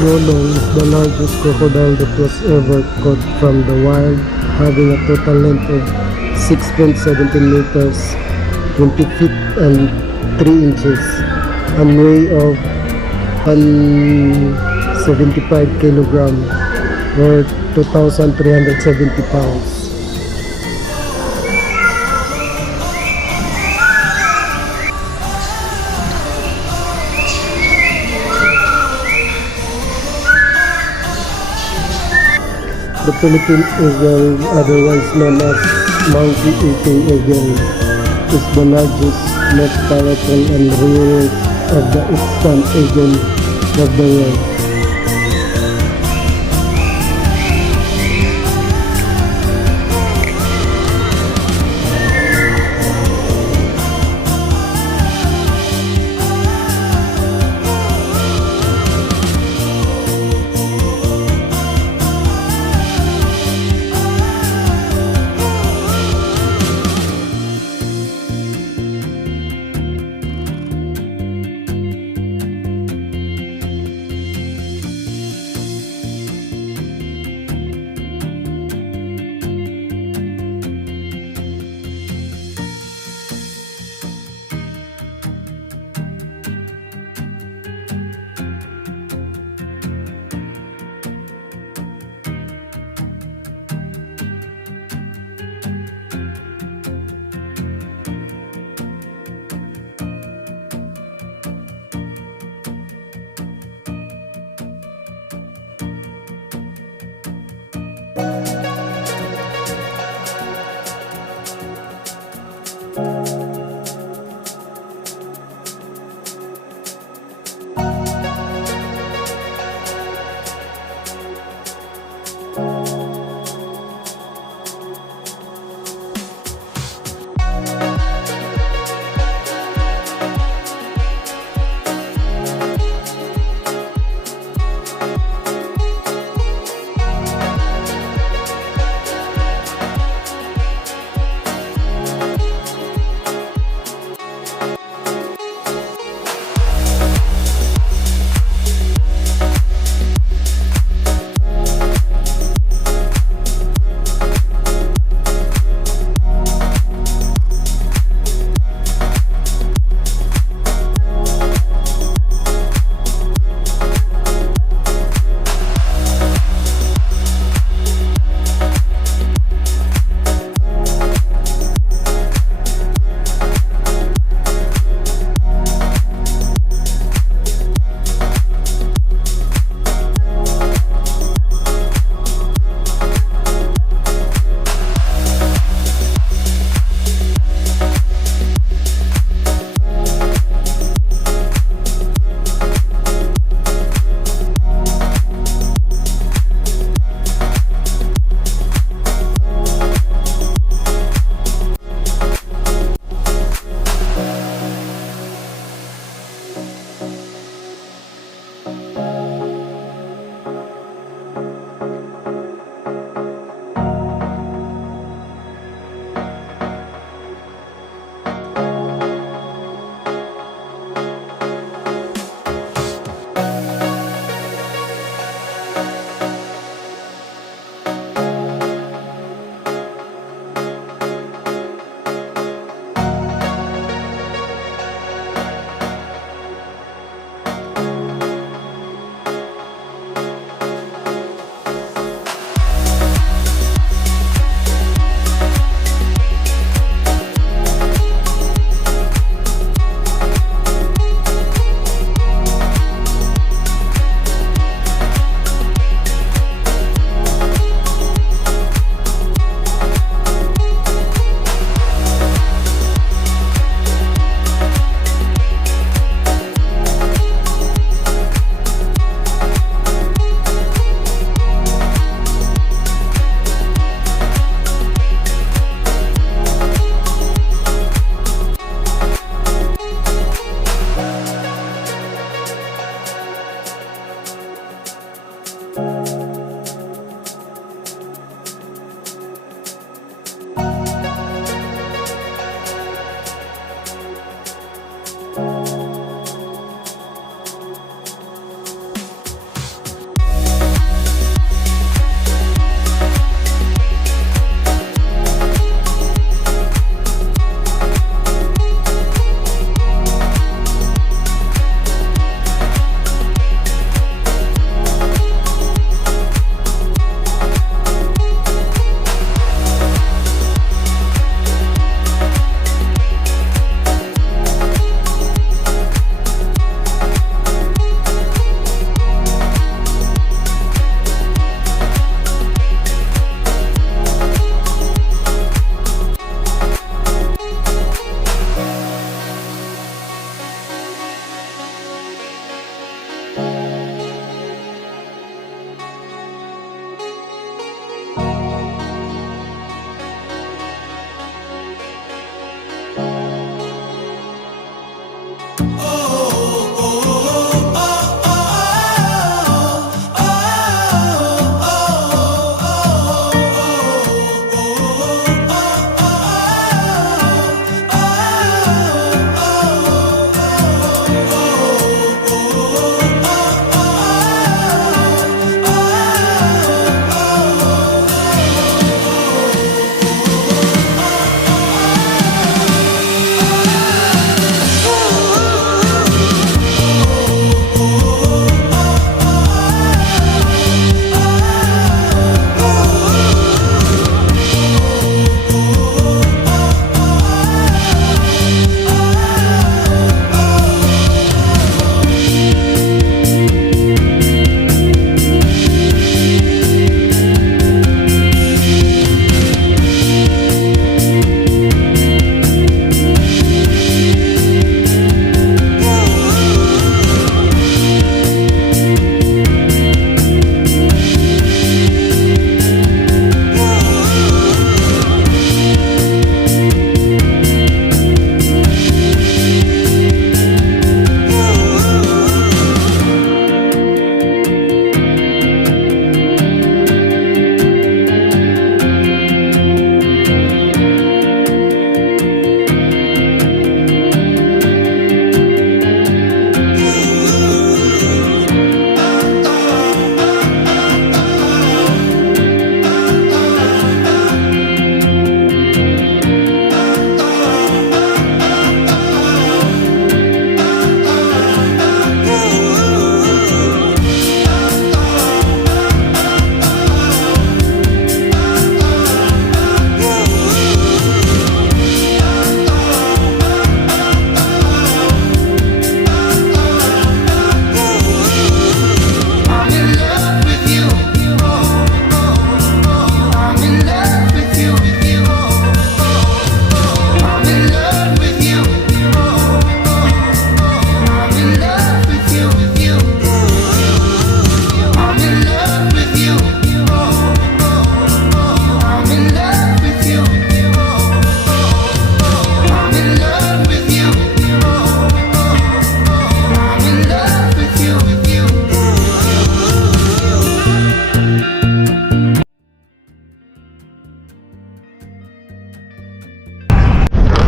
Lolo is the largest crocodile that was ever caught from the wild, having a total length of 6.17 meters, 20 feet and 3 inches, and weight of 175 kilogram or 2,370 pounds. The Philippine eagle, otherwise known as monkey-eating eagle, is the largest, most powerful and rarest of the extant eagles of the world.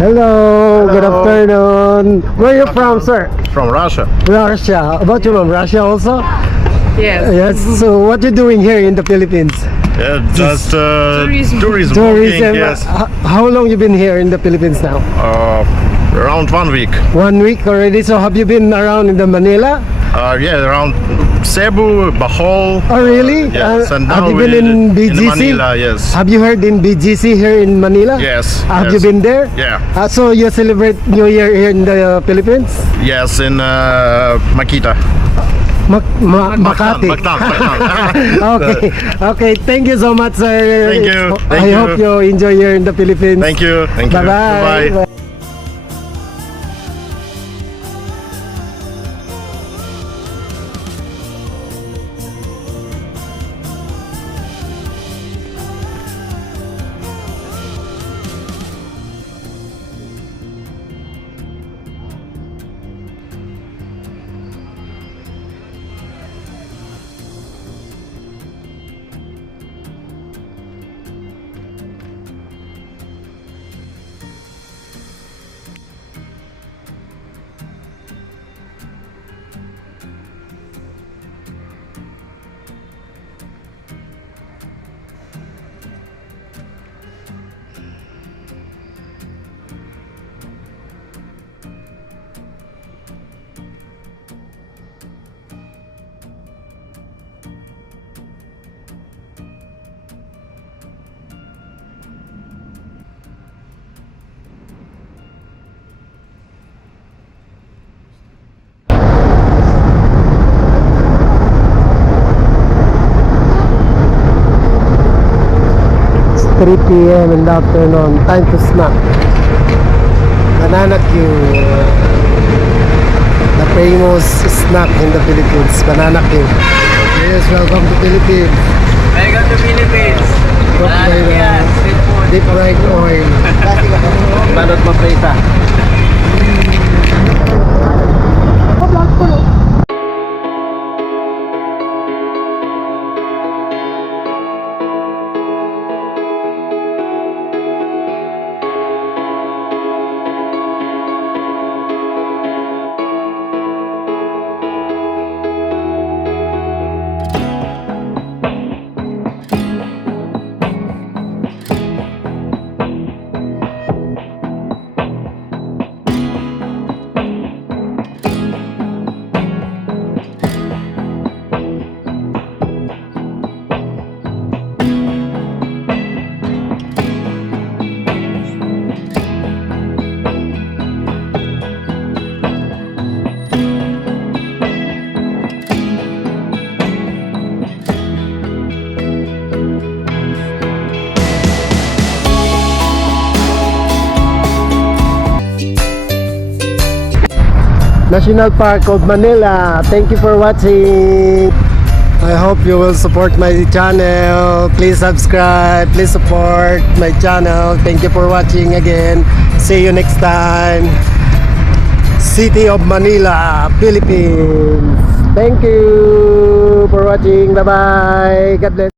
Hello, good afternoon. Where are you from, sir? From Russia. Russia. About you from Russia also? Yes. Yes. So what you doing here in the Philippines? Just tourism. Tourism. Yes. How long you been here in the Philippines now? Around 1 week. 1 week already. So have you been around in the Manila? Yeah, around Cebu, Bohol. Oh really? Yes. And have now you been in BGC? Manila, yes. Have you heard in BGC here in Manila? Yes. Have yes. you been there? Yeah. So you celebrate New Year here in the Philippines? Yes, in Makita. Makati. Mactan. Okay. Okay. Thank you so much, sir. Thank you. I hope you enjoy here in the Philippines. Thank you. Thank you. Bye-bye. Bye. It's 3 p.m. in the afternoon. Time to snack. Banana Q. The famous snack in the Philippines. Banana Q. Yes, welcome to Philippines. Welcome to Philippines. Cooked by the deep fried oil. Balot paprika. National Park of Manila. Thank you for watching. I hope you will support my channel. Please subscribe. Please support my channel. Thank you for watching again. See you next time. City of Manila, Philippines. Thank you for watching. Bye bye. God bless.